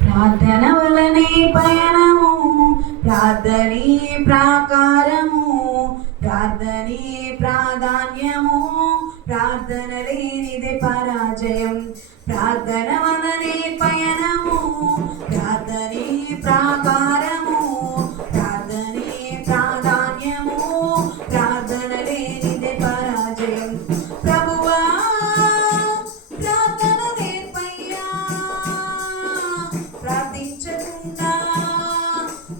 ప్రార్థన వలనే పయనము, ప్రార్థనే ప్రాకారము, ప్రార్థనే ప్రాధాన్యము, ప్రార్థన లేనిదే పరాజయం. ప్రార్థన వలనే పయనము, ప్రార్థనే ప్రాకారము, ప్రార్థనే ప్రాధాన్యము, ప్రార్థన లేనిదే పరాజయం. ప్రభువా ప్రార్థన నేర్పయ్యా, ప్రార్థించకుండా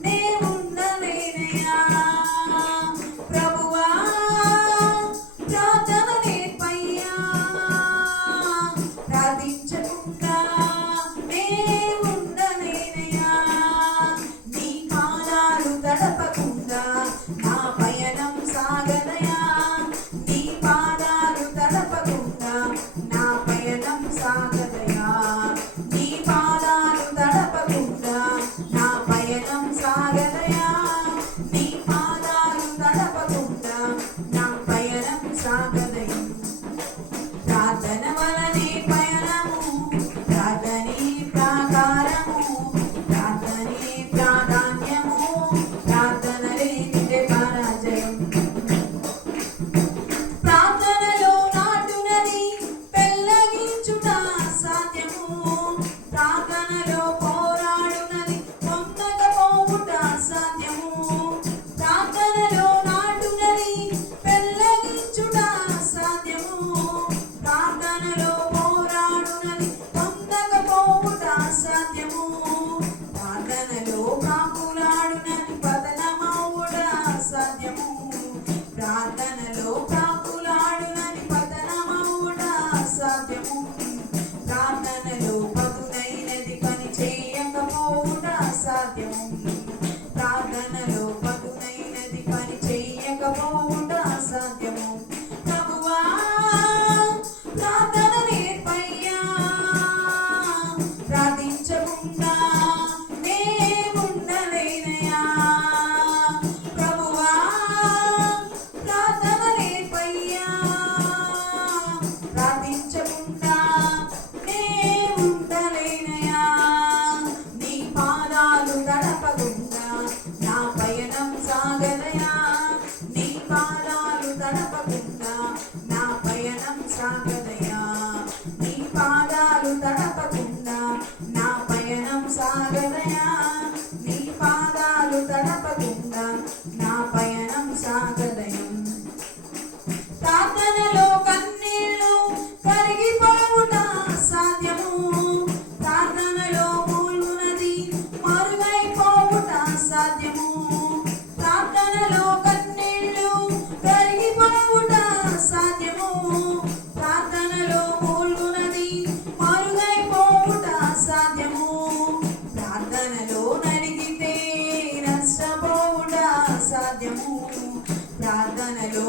నే ఉండలేనయ్యా. ప్రభువా ప్రార్థన నేర్పయ్యా, ప్రార్థించకుండా నే ఉండలేనయ్యా. నీ పాదాలు తడపకుండా నా పయనం సాగదయా, నీ పాదాలు తడపకుండా నా పయనం సాగదయా, నీ పాదాలు తడపకుండా నా పయనం సాగదయా, నీ పాదాలు తడపకుండా నా పయనం సాగదయా. ప్రార్థన వలనే పయనము, ప్రార్థనే ప్రాకారము, ప్రార్థనే ప్రాధాన్యము, ప్రార్థన లేనిదే పరాజయం. ప్రార్థనలో నాటునది పెళ్ళగించుట అసాధ్యము, ప్రార్థనలో పోరాడునది పొందకపోవుట అసాధ్యము. ప్రార్థనలో నాటునది పెళ్ళగించుట అసాధ్యము, ప్రార్థనలో పోరాడునది పొందకపోవుట అసాధ్యము. ప్రార్థనలో కాపులాడునది పతనమవుట అసాధ్యము, ప్రార్థనలో కాపులాడునది పతనమవుట అసాధ్యము. ప్రార్థనలో పదునైనది పని చేయకపోవుట అసాధ్యము, ప్రార్థనలో పదునైనది పని చేయకపోవుట అసాధ్యము. ప్రభువా ప్రార్థన నేర్పయ్యా, ప్రార్థించకుండా నే ఉండలేనయ్యా. ప్రభువా ప్రార్థన నేర్పయ్యా, ప్రార్థించకుండా నే ఉండలేనయ్యా. నీ పాదాలు తడపకుండా నా పయనం సాగదయా, నీ పాదాలు తడపకుండా నా పయనం సాగదయా, నీ పాదాలు తడపకుండా నా పయనం సాగదయా, నీ పాదాలు తడపకుండా నా పయనం సాగదయం. ప్రార్థనలో కన్నీళ్లు కరిగిపోవుట అసాధ్యము, ప్రార్థనలో మూలునది మరుగైపోవుట అసాధ్యము. ప్రార్థనలో కన్నీళ్లు కరిగిపోవుట అసాధ్యము, ప్రార్థనలో మూలునది మరుగైపోవుట అసాధ్యము. ప్రార్థనలో నలిగితే నష్టపోవుట అసాధ్యము, ప్రార్థనలో